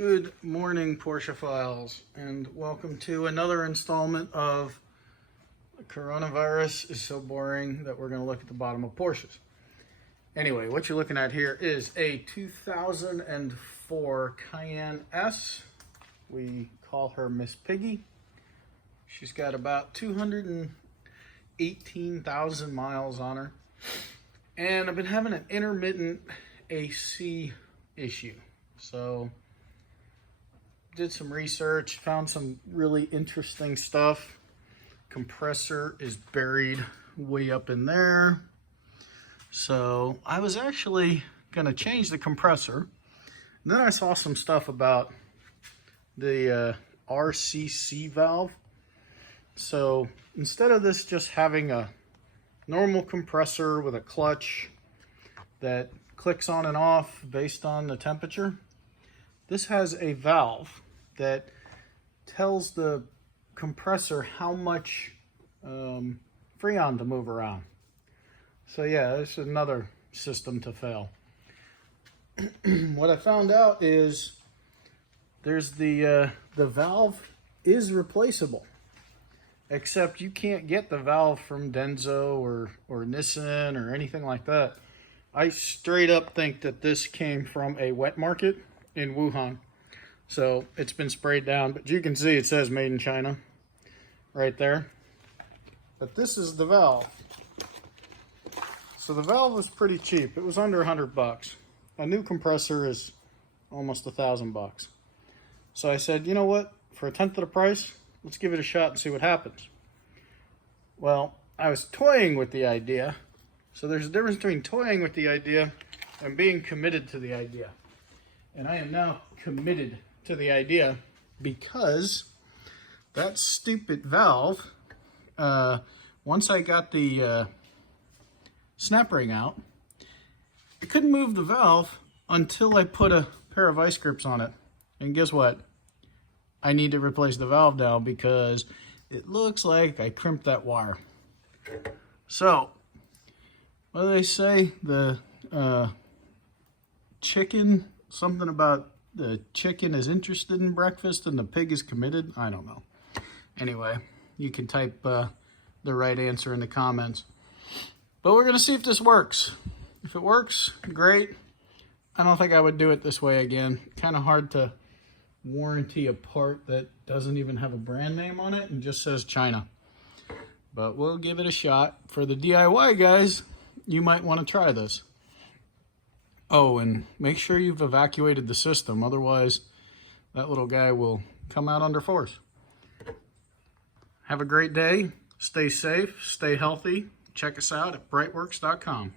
Good morning, Porsche Files, and welcome to another installment of Coronavirus is so boring that we're going to look at the bottom of Porsches. Anyway, what you're looking at here is a 2004 Cayenne S. We call her Miss Piggy. She's got about 218,000 miles on her. And I've been having an intermittent AC issue. So did some research, found some really interesting stuff. Compressor is buried way up in there. So I was actually gonna change the compressor. And then I saw some stuff about the RCC valve. So instead of this just having a normal compressor with a clutch that clicks on and off based on the temperature, this has a valve that tells the compressor how much freon to move around. So yeah, this is another system to fail. What I found out is there's the valve is replaceable, except you can't get the valve from Denso or Nissan or anything like that. I straight up think that this came from a wet market in Wuhan. So it's been sprayed down, but you can see it says made in China right there. But this is the valve. So the valve was pretty cheap. It was under $100. A new compressor is almost $1,000. So I said, you know what? For a tenth of the price, let's give it a shot and see what happens. Well, I was toying with the idea. So there's a difference between toying with the idea and being committed to the idea. And I am now committed to the idea because that stupid valve, once I got the snap ring out, I couldn't move the valve until I put a pair of vice grips on it. And guess what? I need to replace the valve now because it looks like I crimped that wire. So, what do they say? The chicken, something about the chicken is interested in breakfast and the pig is committed? I don't know. Anyway, you can type the right answer in the comments. But we're going to see if this works. If it works, great. I don't think I would do it this way again. Kind of hard to warranty a part that doesn't even have a brand name on it and just says China. But we'll give it a shot. For the DIY guys, you might want to try this. Oh, and make sure you've evacuated the system. Otherwise, that little guy will come out under force. Have a great day. Stay safe. Stay healthy. Check us out at BreitWerks.com.